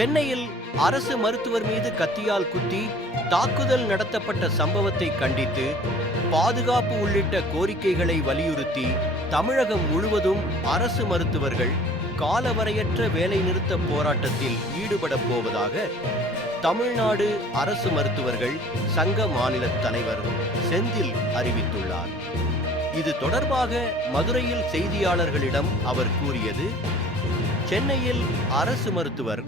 சென்னையில் அரசு மருத்துவர் மீது கத்தியால் குத்தி தாக்குதல் நடத்தப்பட்ட சம்பவத்தை கண்டித்து பாதுகாப்பு உள்ளிட்ட கோரிக்கைகளை வலியுறுத்தி தமிழகம் முழுவதும் அரசு மருத்துவர்கள் காலவரையற்ற வேலைநிறுத்த போராட்டத்தில் ஈடுபடப் போவதாக தமிழ்நாடு அரசு மருத்துவர்கள் சங்க மாநில தலைவர் செந்தில் அறிவித்துள்ளார். இது தொடர்பாக மதுரையில் செய்தியாளர்களிடம் அவர் கூறியது சென்னையில் அரசு மருத்துவர்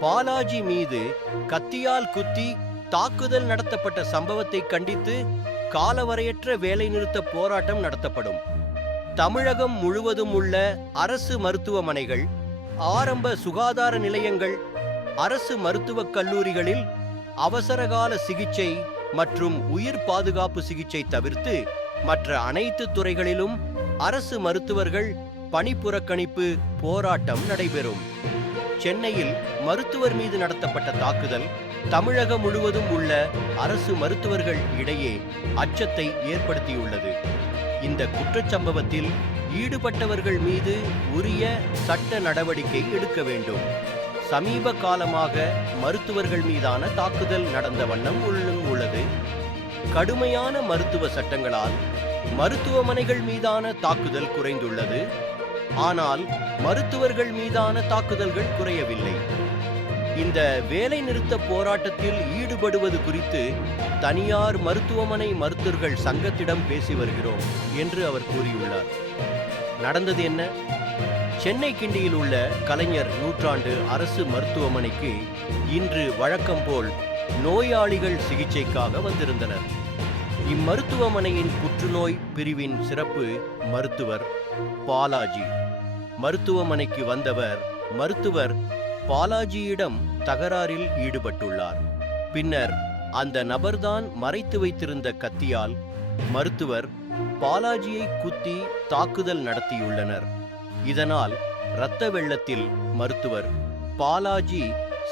பாலாஜி மீது கத்தியால் குத்தி தாக்குதல் நடத்தப்பட்ட சம்பவத்தை கண்டித்து காலவரையற்ற வேலைநிறுத்த போராட்டம் நடத்தப்படும். தமிழகம் முழுவதும் உள்ள அரசு மருத்துவமனைகள் ஆரம்ப சுகாதார நிலையங்கள் அரசு மருத்துவக் கல்லூரிகளில் அவசரகால சிகிச்சை மற்றும் உயிர் பாதுகாப்பு சிகிச்சை தவிர்த்து மற்ற அனைத்து துறைகளிலும் அரசு மருத்துவர்கள் பணிப்புறக்கணிப்பு போராட்டம் நடைபெறும். சென்னையில் மருத்துவர் மீது நடத்தப்பட்ட தாக்குதல் தமிழகம் முழுவதும் உள்ள அரசு மருத்துவர்கள் இடையே அச்சத்தை ஏற்படுத்தியுள்ளது. இந்த குற்றச்சம்பவத்தில் ஈடுபட்டவர்கள் மீது உரிய சட்ட நடவடிக்கை எடுக்க வேண்டும். சமீப காலமாக மருத்துவர்கள் மீதான தாக்குதல் நடந்த வண்ணம் உள்ளும் உள்ளது. கடுமையான மருத்துவ சட்டங்களால் மருத்துவமனைகள் மீதான தாக்குதல் குறைந்துள்ளது. ஆனால் மருத்துவர்கள் மீதான தாக்குதல்கள் குறையவில்லை. இந்த வேலை நிறுத்த போராட்டத்தில் ஈடுபடுவது குறித்து தனியார் மருத்துவமனை மருத்துவர்கள் சங்கத்திடம் பேசி வருகிறோம் என்று அவர் கூறியுள்ளார். நடந்தது என்ன? சென்னை கிண்டியில் உள்ள கலைஞர் நூற்றாண்டு அரசு மருத்துவமனைக்கு இன்று வழக்கம் போல் நோயாளிகள் சிகிச்சைக்காக வந்திருந்தனர். இம்மருத்துவமனையின் புற்றுநோய் பிரிவின் சிறப்பு மருத்துவர் பாலாஜி. மருத்துவமனைக்கு வந்தவர் மருத்துவர் பாலாஜியிடம் தகராறில் ஈடுபட்டுள்ளார். பின்னர் அந்த நபர்தான் மறைத்து வைத்திருந்த கத்தியால் மருத்துவர் பாலாஜியை குத்தி தாக்குதல் நடத்தியுள்ளனர். இதனால் இரத்த வெள்ளத்தில் மருத்துவர் பாலாஜி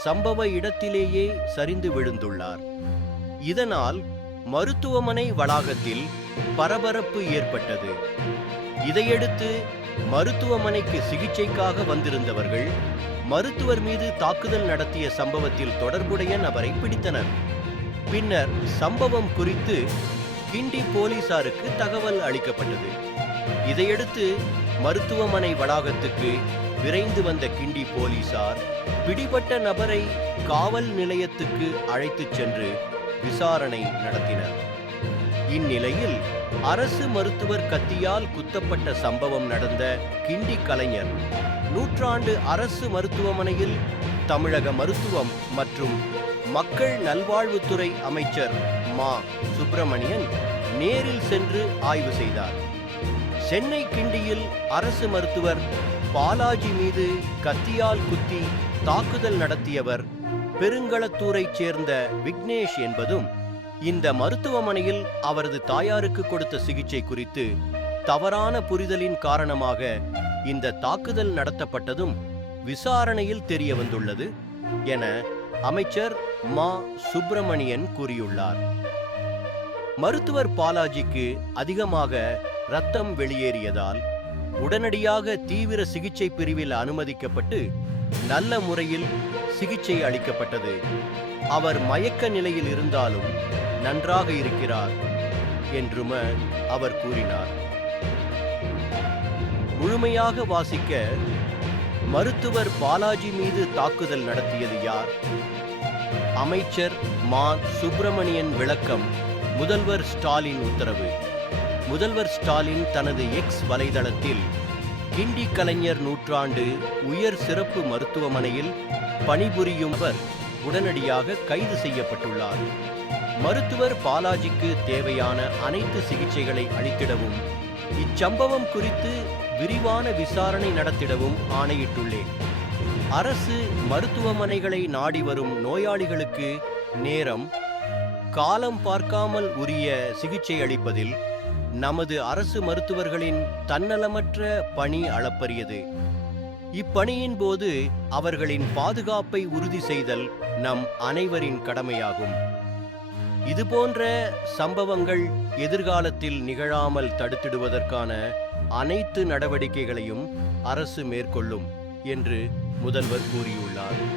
சம்பவ இடத்திலேயே சரிந்து விழுந்துள்ளார். இதனால் மருத்துவமனை வளாகத்தில் பரபரப்பு ஏற்பட்டது. இதையடுத்து மருத்துவமனைக்கு சிகிச்சைக்காக வந்திருந்தவர்கள் மருத்துவர் மீது தாக்குதல் நடத்திய சம்பவத்தில் தொடர்புடைய நபரை பிடித்தனர். பின்னர் சம்பவம் குறித்து கிண்டி போலீசாருக்கு தகவல் அளிக்கப்பட்டது. இதையடுத்து மருத்துவமனை வளாகத்துக்கு விரைந்து வந்த கிண்டி போலீசார் பிடிபட்ட நபரை காவல் நிலையத்துக்கு அழைத்துச் சென்று விசாரணை நடத்தினர். இந்நிலையில் அரசு மருத்துவர் கத்தியால் குத்தப்பட்ட சம்பவம் நடந்த கிண்டி கலைஞர் நூற்றாண்டு அரசு மருத்துவமனையில் தமிழக மருத்துவம் மற்றும் மக்கள் நல்வாழ்வுத்துறை அமைச்சர் மா. சுப்பிரமணியன் நேரில் சென்று ஆய்வு செய்தார். சென்னை கிண்டியில் அரசு மருத்துவர் பாலாஜி மீது கத்தியால் குத்தி தாக்குதல் நடத்தியவர் பெருங்களத்தூரைச் சேர்ந்த விக்னேஷ் என்பதும் இந்த மருத்துவமனையில் அவரது தாயாருக்கு கொடுத்த சிகிச்சை குறித்து தவறான புரிதலின் காரணமாக இந்த தாக்குதல் நடத்தப்பட்டதும் விசாரணையில் தெரிய வந்துள்ளது என அமைச்சர் மா. சுப்பிரமணியன் கூறியுள்ளார். மருத்துவர் பாலாஜிக்கு அதிகமாக ரத்தம் வெளியேறியதால் உடனடியாக தீவிர சிகிச்சை பிரிவில் அனுமதிக்கப்பட்டு நல்ல முறையில் சிகிச்சை அளிக்கப்பட்டது. அவர் மயக்க நிலையில் இருந்தாலும் நன்றாக இருக்கிறார் என்றும அவர் கூறினார். முழுமையாக வாசிக்க மருத்துவர் பாலாஜி மீது தாக்குதல் நடத்தியது யார்? அமைச்சர் மா. சுப்பிரமணியன் விளக்கம் முதல்வர் ஸ்டாலின் உத்தரவு. முதல்வர் ஸ்டாலின் தனது எக்ஸ் வலைதளத்தில் கிண்டி கலைஞர் நூற்றாண்டு உயர் சிறப்பு மருத்துவமனையில் பணிபுரியும்வர் உடனடியாக கைது செய்யப்பட்டுள்ளார். மருத்துவர் பாலாஜிக்கு தேவையான அனைத்து சிகிச்சைகளை அளித்திடவும் இச்சம்பவம் குறித்து விரிவான விசாரணை நடத்திடவும் ஆணையிட்டுள்ளேன். அரசு மருத்துவமனைகளை நாடி வரும் நோயாளிகளுக்கு நேரம் காலம் பார்க்காமல் உரிய சிகிச்சை அளிப்பதில் நமது அரசு மருத்துவர்களின் தன்னலமற்ற பணி அளப்பரியது. இப்பணியின் போது அவர்களின் பாதுகாப்பை உறுதி செய்தல் நம் அனைவரின் கடமையாகும். இதுபோன்ற சம்பவங்கள் எதிர்காலத்தில் நிகழாமல் தடுத்திடுவதற்கான அனைத்து நடவடிக்கைகளையும் அரசு மேற்கொள்ளும் என்று முதல்வர் கூறியுள்ளார்.